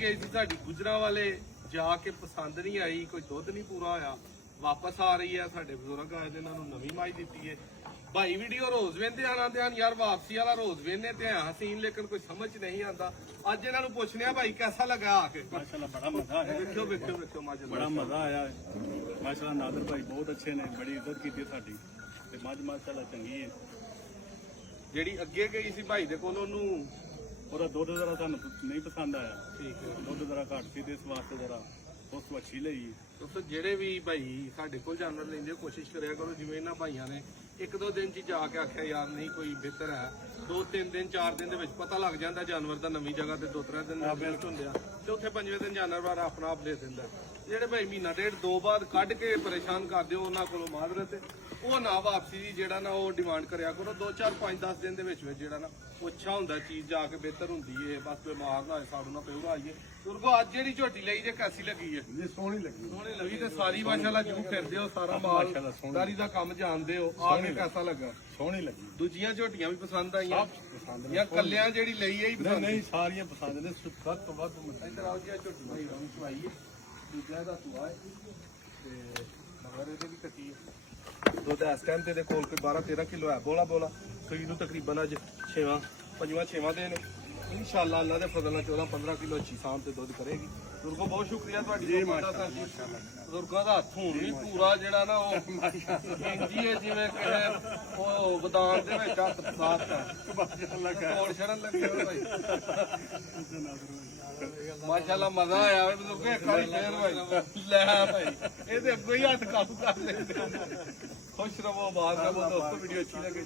ਗਈ ਸੀ ਸਾਡੀ ਗੁਜਰਾਂ ਵਾਲੇ ਜਾ ਕੇ ਪਸੰਦ ਨਹੀਂ ਆਈ, ਕੋਈ ਦੁੱਧ ਨਹੀਂ ਪੂਰਾ ਹੋਇਆ, ਵਾਪਸ ਆ ਰਹੀ ਹੈ। ਸਾਡੇ ਬਜ਼ੁਰਗ ਆਏ ਨੇ, ਇਹਨਾਂ ਨੂੰ ਨਵੀਂ ਮਾਈ ਦਿੱਤੀ ਹੈ। ਭਾਈ ਵੀਡੀਓ ਰੋਜ਼ ਵੇਂਦੇ ਆਣਾ ਧਿਆਨ ਯਾਰ, ਵਾਪਸੀ ਵਾਲਾ ਰੋਜ਼ ਵੇਂਦੇ ਤੇ ਹਸੀਨ, ਲੇਕਿਨ ਕੋਈ ਸਮਝ ਨਹੀਂ ਆਉਂਦਾ। ਅੱਜ ਇਹਨਾਂ ਨੂੰ ਪੁੱਛਨੇ ਆ ਭਾਈ कैसा लगा आके। माशाल्लाह बड़ा मजा आया, ਵੇਖਿਓ ਵੇਖਿਓ ਵੇਖਿਓ ਮਾਸ਼ਾਅੱਲਾ बड़ा मजा आया माशाल्लाह। नादर भाई बहुत अच्छे ने, बड़ी इज्जत की साडी ते मज माशाल्लाह चंगी है। ਜਿਹੜੀ ਅੱਗੇ ਗਈ ਸੀ ਭਾਈ ਦੇ ਕੋਲ, ਉਹਨੂੰ ਉਹਦਾ ਦੁੱਧ ਜ਼ਰਾ ਤੁਹਾਨੂੰ ਨਹੀਂ ਪਸੰਦ ਆਇਆ, ਠੀਕ ਹੈ ਦੁੱਧ ਜ਼ਰਾ ਘੱਟ ਸੀ ਤੇ ਇਸ ਵਾਸਤੇ ਜ਼ਰਾ ਉਸ ਤੋਂ ਅੱਛੀ ਲਈ। ਦੋਸਤੋ ਜਿਹੜੇ ਵੀ ਭਾਈ ਸਾਡੇ ਕੋਲ ਜਾਨਵਰ ਲੈਂਦੇ, ਕੋਸ਼ਿਸ਼ ਕਰਿਆ ਕਰੋ ਜਿਵੇਂ ਇਹਨਾਂ ਭਾਈਆਂ ਨੇ ਇੱਕ ਦੋ ਦਿਨ ਚ ਜਾ ਕੇ ਆਖਿਆ ਯਾਰ ਨਹੀਂ ਕੋਈ ਬਿਹਤਰ ਹੈ, 2-3 ਦਿਨ 4 ਦਿਨ ਦੇ ਵਿੱਚ ਪਤਾ ਲੱਗ ਜਾਂਦਾ ਜਾਨਵਰ ਦਾ ਨਵੀਂ ਜਗ੍ਹਾ ਤੇ, 2-3 ਦਿਨ ਬੈਸਟ ਹੁੰਦੇ ਆ, ਚੌਥੇ ਪੰਜਵੇਂ ਦਿਨ ਜਾਨਵਰ ਆਪਣਾ ਆਪ ਦੇ ਦਿੰਦਾ। ਜਿਹੜੇ ਭਾਈ ਮਹੀਨਾ ਡੇਢ 2 ਬਾਅਦ ਕੱਢ ਕੇ ਪਰੇਸ਼ਾਨ ਕਰਦੇ ਹੋ, ਉਹਨਾਂ ਕੋਲੋਂ ਮਾਜ਼ਰਤ ਹੈ, ਉਹ ਨਾ ਵਾਪਸੀ ਦੀ ਜਿਹੜਾ ਨਾ ਉਹ ਡਿਮਾਂਡ ਕਰਿਆ ਕਰੋ। 2-4-5-10 ਦਿਨ ਦੇ ਵਿੱਚ ਜਿਹੜਾ ਨਾ ਉਹ ਅੱਛਾ ਹੁੰਦਾ, ਚੀਜ਼ ਜਾ ਕੇ ਬਿਹਤਰ ਹੁੰਦੀ ਹੈ। ਬਸ ਬਿਮਾਰ ਨਾ ਹੋਏ, ਸਾਡੂ ਨਾ ਪਿਉਰਾ ਆਈਏ। ਤੁਰਗੋ ਅੱਜ ਜਿਹੜੀ ਝੋਟੀ ਲਈ ਜੇ ਕੈਸੀ ਲੱਗੀ ਹੈ? ਇਹ ਸੋਹਣੀ ਲੱਗੀ, ਸੋਹਣੀ ਲੱਗੀ ਤੇ ਸਾਰੀ ਮਾਸ਼ਾਅੱਲਾ ਜੂ ਫਿਰਦੇ ਹੋ, ਸਾਰਾ ਮਾਲ ਦਾਰੀ ਦਾ ਕੰਮ ਜਾਣਦੇ ਹੋ, ਆ ਕੇ ਕੈਸਾ ਲੱਗਾ? ਸੋਹਣੀ ਲੱਗੀ। ਦੂਜੀਆਂ ਝੋਟੀਆਂ ਵੀ ਪਸੰਦ ਆਈਆਂ ਪਸੰਦ ਜਾਂ ਕੱਲਿਆਂ ਜਿਹੜੀ ਲਈ ਹੈ ਹੀ ਨਹੀਂ ਪਸੰਦ? ਨਹੀਂ ਸਾਰੀਆਂ ਪਸੰਦ ਨੇ, ਵੱਧ ਤੋਂ ਵੱਧ ਇੱਧਰ ਆਓ ਜੀ, ਝੋਟੀ ਭਾਈ ਰੰਗ ਚਵਾਈ ਹੈ, ਦੂਜਿਆਂ ਦਾ ਸੁਆ ਹੈ ਤੇ ਮਗਰ ਇਹਦੇ ਵੀ ਕੱਟੀ ਹੈ। ਦੁੱਧ ਇਸ ਟਾਈਮ ਤੇ ਦੇ ਕੋਲ ਕੋਈ 12-13 ਕਿਲੋ ਹੈ, ਬੋਲਾ ਸੂਈ ਨੂੰ ਤਕਰੀਬਨ ਅੱਜ 5ਵਾਂ ਦਿਨ ਇਨਸ਼ਾਅੱਲਾ ਅੱਲਾ ਦੇ ਫਜ਼ਲ ਨਾਲ 14-15 ਕਿਲੋ ਅੱਛੀ ਸ਼ਾਮ ਤੇ ਦੁੱਧ ਕਰੇਗੀ। ਬਜ਼ੁਰਗੋ ਬਹੁਤ ਸ਼ੁਕਰੀਆ ਤੁਹਾਡੀ ਜੀ, ਮਾਸ਼ਾਅੱਲਾ। ਬਜ਼ੁਰਗਾਂ ਦਾ ਹੱਥ ਹੁਣ ਵੀ ਪੂਰਾ ਜਿਹੜਾ ਨਾ ਉਹ ਇੰਜੀ ਹੈ ਜਿਵੇਂ ਕਿ ਉਹ ਬਦਾਨ ਦੇ ਵਿੱਚ ਹੱਥ ਸਾਫ ਹੈ, ਕੋਲ ਛੜਨ ਲੱਗੇ ਹੋ ਭਾਈ। ਮਾਸ਼ਾਅੱਲਾ ਮਜ਼ਾ ਆਇਆ ਬਜ਼ੁਰਗੋ, ਇੱਕ ਵਾਰੀ ਫੇਰ ਭਾਈ ਲੈ ਭਾਈ, ਇਹਦੇ ਅੱਗੋਂ ਹੀ ਹੱਥ ਕਾਬੂ ਕਰ ਲੈਂਦੇ। ਖੁਸ਼ ਰਵੋ, ਆਬਾਦ ਰਵੋ ਦੋਸਤੋ। ਵੀਡੀਓ ਅੱਛੀ ਲੱਗੇ